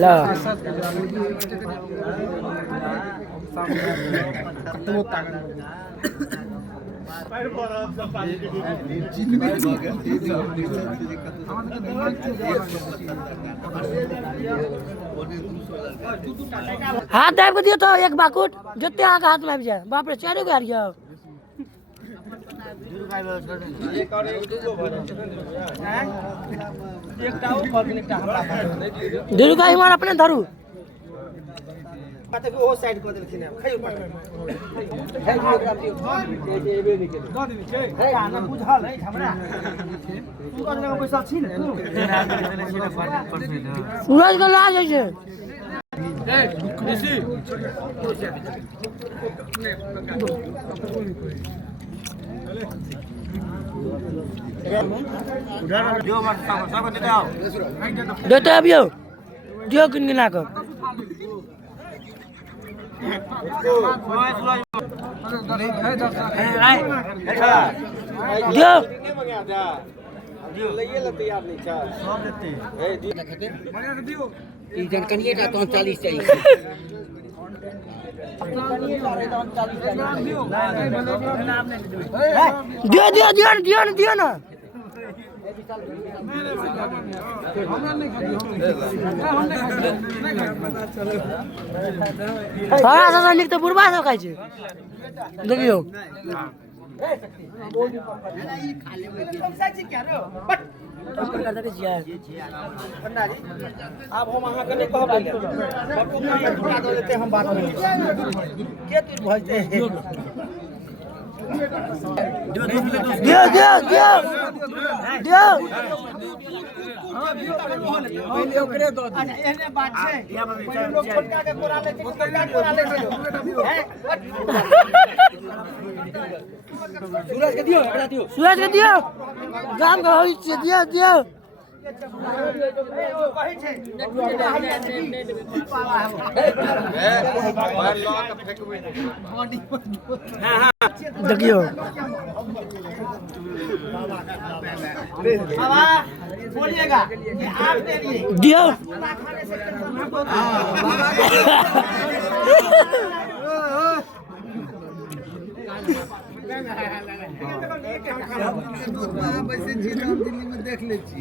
ला हाथ दाब के दियो तो एक बाकुट जते आके हाथ में आबि जाए। बाप रे चारो गो हारियो धीरू का इमार अपने धरू पता कि ओ साइड कर देलखिन है खै ऊपर है आना बुझल है हमरा तू कोन जगह बैसल छी ने सूरज का लाज है छे ए ऋषि उधर जो मत सब देते आओ देते अबियो दियो गिनगिना के दियो लइए ल तैयार नहीं छ सब देते ए दियो ई जन कनिए का तो 40 चाहिए दियो दियो दियो दियो दियो ना सारा सारा निक तो बुढ़बा सब खाइ छै देखियो अब हम अहाँ के नहीं कहब बप्पू के ठुका दो देते हम बात में के तू भजते दियो दियो दियो दियो पहले ओकरे दो अच्छा एहने बात छै पहले लोग छोटका के कोरा ले छै छोटका कोरा ले छै हैं सूरज के दियो एकरा दियो सूरज के दियो गाम के होई छै दियो दियो कहै छै देखियो बाबा बोलिएगा कि आप दे दिए दियो दिल्ली में देख ले छी